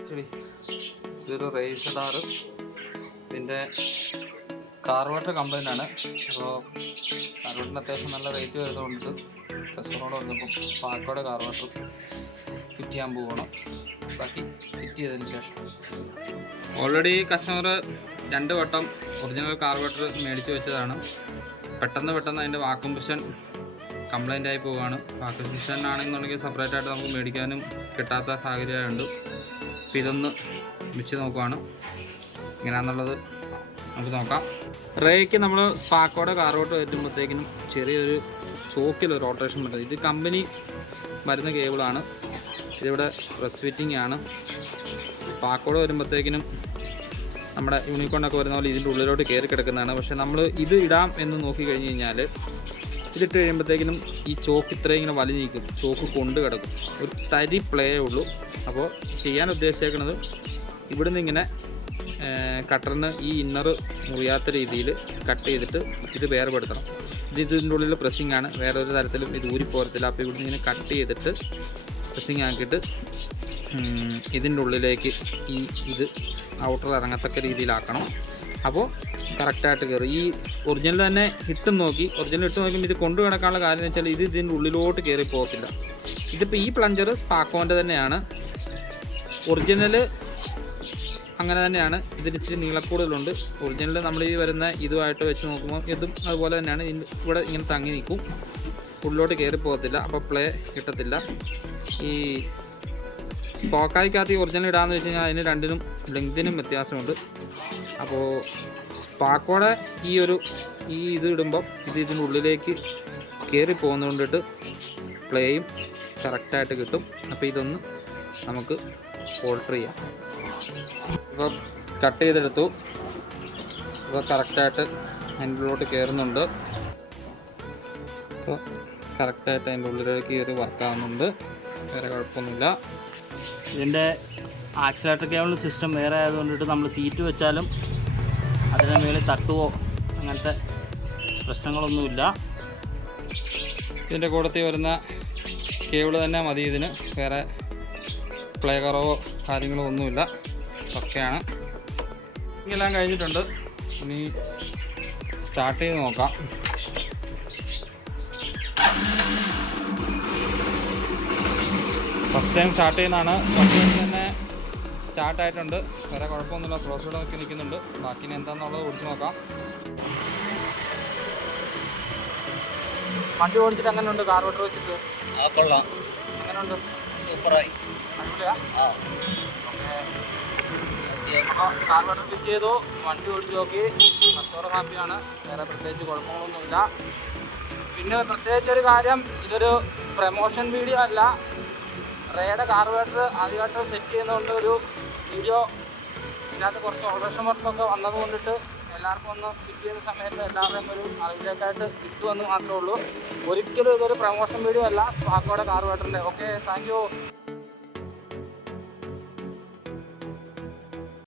ഇതൊരു റേസ് ഡാറ് ഇതിൻ്റെ carburettor complaint ആണ്. അപ്പോൾ കാർബറേറ്ററിന് അത്യാവശ്യം നല്ല റേറ്റ് വരുന്നതുകൊണ്ട് കസ്റ്റമറോട് വന്നപ്പോൾ സ്പാർക്കോടെ കാർബറേറ്റർ ഫിറ്റ് ചെയ്യാൻ പോകണം. ബാക്കി ഫിറ്റ് ചെയ്തതിന് ശേഷം ഓൾറെഡി കസ്റ്റമർ 2 വട്ടം ഒറിജിനൽ കാർബറേറ്റർ മേടിച്ച് വെച്ചതാണ്. പെട്ടെന്ന് അതിൻ്റെ വാക്വം മിഷൻ കംപ്ലൈൻ്റ് ആയി പോവുകയാണ്. വാക്വം മിഷൻ ആണെന്നുണ്ടെങ്കിൽ സെപ്പറേറ്റ് ആയിട്ട് നമുക്ക് മേടിക്കാനും കിട്ടാത്ത സാഹചര്യമുണ്ട്. അപ്പോൾ ഇതൊന്ന് വെച്ച് നോക്കുവാണ് എങ്ങനെയാണെന്നുള്ളത് നമുക്ക് നോക്കാം. റേക്ക് നമ്മൾ സ്പാർക്കോടെ കാർബറേറ്റർ വരുമ്പോഴത്തേക്കിനും ചെറിയൊരു ചോക്കിലൊരു റോട്ടേഷൻ പറ്റുന്നത്. ഇത് കമ്പനി വരുന്ന കേബിളാണ്. ഇതിവിടെ പ്രസ് ഫിറ്റിംഗ് ആണ്. സ്പാർക്കോടെ വരുമ്പോഴത്തേക്കിനും നമ്മുടെ യൂണിക്കോണൊക്കെ വരുന്ന പോലെ ഇതിൻ്റെ ഉള്ളിലോട്ട് കയറി കിടക്കുന്നതാണ്. പക്ഷേ നമ്മൾ ഇത് ഇടാം എന്ന് നോക്കി കഴിഞ്ഞ് കഴിഞ്ഞാൽ ഇതിട്ട് കഴിയുമ്പോഴത്തേക്കിനും ഈ ചോക്ക് ഇത്രയും ഇങ്ങനെ വലിഞ്ഞ് നിൽക്കും. ചോക്ക് കൊണ്ട് കിടക്കും. ഒരു തരി പ്ലേ ഉള്ളൂ. അപ്പോൾ ചെയ്യാൻ ഉദ്ദേശിക്കുന്നത് ഇവിടുന്ന് ഇങ്ങനെ കട്ടറിന് ഈ ഇന്നർ മുറിയാത്ത രീതിയിൽ കട്ട് ചെയ്തിട്ട് ഇത് വേർപെടുത്തണം. ഇതിൻ്റെ ഉള്ളിൽ പ്രസ്സിങ് ആണ്. വേറെ ഒരു തരത്തിലും ഇത് ഊരിപ്പോരത്തില്ല. അപ്പോൾ ഇവിടുന്ന് ഇങ്ങനെ കട്ട് ചെയ്തിട്ട് പ്രസ്സിങ് ആക്കിയിട്ട് ഇതിൻ്റെ ഉള്ളിലേക്ക് ഇത് ഔട്ടർ ഇറങ്ങത്തക്ക രീതിയിലാക്കണം. അപ്പോൾ കറക്റ്റായിട്ട് കയറും. ഈ ഒറിജിനൽ തന്നെ ഇട്ട് നോക്കുമ്പോൾ ഇത് കൊണ്ടു കിടക്കാനുള്ള കാര്യം എന്ന് വെച്ചാൽ ഇത് ഇതിൻ്റെ ഉള്ളിലോട്ട് കയറി പോകത്തില്ല. ഇതിപ്പോൾ ഈ പ്ലഞ്ചർ സ്പാർക്കോൻ്റെ തന്നെയാണ്. ഒറിജിനൽ അങ്ങനെ തന്നെയാണ്. ഇതിന് ഇച്ചിരി നീളക്കൂടുതലുണ്ട്. ഒറിജിനൽ നമ്മൾ ഈ വരുന്ന ഇതുമായിട്ട് വെച്ച് നോക്കുമ്പോൾ ഇതും അതുപോലെ തന്നെയാണ്. ഇവിടെ ഇങ്ങനെ തങ്ങി നിൽക്കും. ഉള്ളിലോട്ട് കയറി പോകത്തില്ല. അപ്പോൾ പ്ലേ കിട്ടത്തില്ല. ഈ സ്പോക്കായിക്കകത്ത് ഈ ഒറിജിനൽ ഇടാമെന്ന് വെച്ച് കഴിഞ്ഞാൽ അതിന് രണ്ടിനും ലെങ്തിനും വ്യത്യാസമുണ്ട്. അപ്പോൾ സ്പാർക്കോടെ ഇത് ഇടുമ്പം ഇതിൻ്റെ ഉള്ളിലേക്ക് കയറി പോകുന്നതുകൊണ്ടിട്ട് പ്ലേയും കറക്റ്റായിട്ട് കിട്ടും. അപ്പോൾ ഇതൊന്ന് നമുക്ക് ഓൾട്ടർ ചെയ്യാം. ഇപ്പോൾ കട്ട് ചെയ്തെടുത്തു. ഇപ്പോൾ കറക്റ്റായിട്ട് അതിൻ്റെ ഉള്ളിലോട്ട് കയറുന്നുണ്ട്. അപ്പോൾ കറക്റ്റായിട്ട് അതിൻ്റെ ഉള്ളിലേക്ക് കയറി വർക്കാവുന്നുണ്ട്. വേറെ കുഴപ്പമൊന്നുമില്ല. ഇതിൻ്റെ ആക്സിലേറ്റർ കേബിൾ സിസ്റ്റം വേറെ ആയതുകൊണ്ടിട്ട് നമ്മൾ സീറ്റ് വെച്ചാലും അതിൻ്റെ മേളിൽ തട്ടുവോ അങ്ങനത്തെ പ്രശ്നങ്ങളൊന്നുമില്ല. ഇതിൻ്റെ കൂടത്തിൽ വരുന്ന കേബിൾ തന്നെ മതി. ഇതിന് വേറെ പ്ലേ കുറവോ കാര്യങ്ങളോ ഒന്നുമില്ല. ഒക്കെയാണ്. ഇതെല്ലാം കഴിഞ്ഞിട്ടുണ്ട്. ഇനി സ്റ്റാർട്ട് ചെയ്ത് നോക്കാം. ഫസ്റ്റ് ടൈം സ്റ്റാർട്ട് ചെയ്യുന്നതാണ്. ഫസ്റ്റ് ടൈം തന്നെ സ്റ്റാർട്ടായിട്ടുണ്ട്. വേറെ കുഴപ്പമൊന്നുമില്ല. ക്ലോസോടെ നോക്കി നിൽക്കുന്നുണ്ട്. ബാക്കി ഇനി എന്താണെന്നുള്ളത് ഓടിച്ച് നോക്കാം. വണ്ടി ഓടിച്ചിട്ട് എങ്ങനെയുണ്ട്? കാർബറേറ്റർ വെച്ചിട്ട് കൊള്ളാം. എങ്ങനെയുണ്ട്? സൂപ്പറായി. അടിപൊളിയാ. അപ്പോൾ കാർബറേറ്റർ ഫിറ്റ് ചെയ്തു. വണ്ടി ഓടിച്ച് നോക്കി. കസ്റ്റമർ ഹാപ്പിയാണ്. വേറെ പ്രത്യേകിച്ച് കുഴപ്പങ്ങളൊന്നുമില്ല. പിന്നെ പ്രത്യേകിച്ചൊരു കാര്യം, ഇതൊരു പ്രമോഷൻ വീഡിയോ അല്ല. റേയുടെ കാർബറേറ്റർ ആദ്യമായിട്ട് സെറ്റ് ചെയ്യുന്നതുകൊണ്ട് ഒരു വീഡിയോ ഇതിനകത്ത് കുറച്ച് ഓൾട്രേഷൻ വർക്കൊക്കെ വന്നത് കൊണ്ടിട്ട് എല്ലാവർക്കും ഒന്ന് ഫിറ്റ് ചെയ്യുന്ന സമയത്ത് എല്ലാവരുടെയും ഒരു അറിവിലേക്കായിട്ട് കിട്ടുമെന്ന് മാത്രമേ ഉള്ളൂ. ഒരിക്കലും ഇതൊരു പ്രമോഷൻ വീഡിയോ അല്ല സ്പാർക്കോടെ കാർബറേറ്ററിൻ്റെ. Okay, thank U.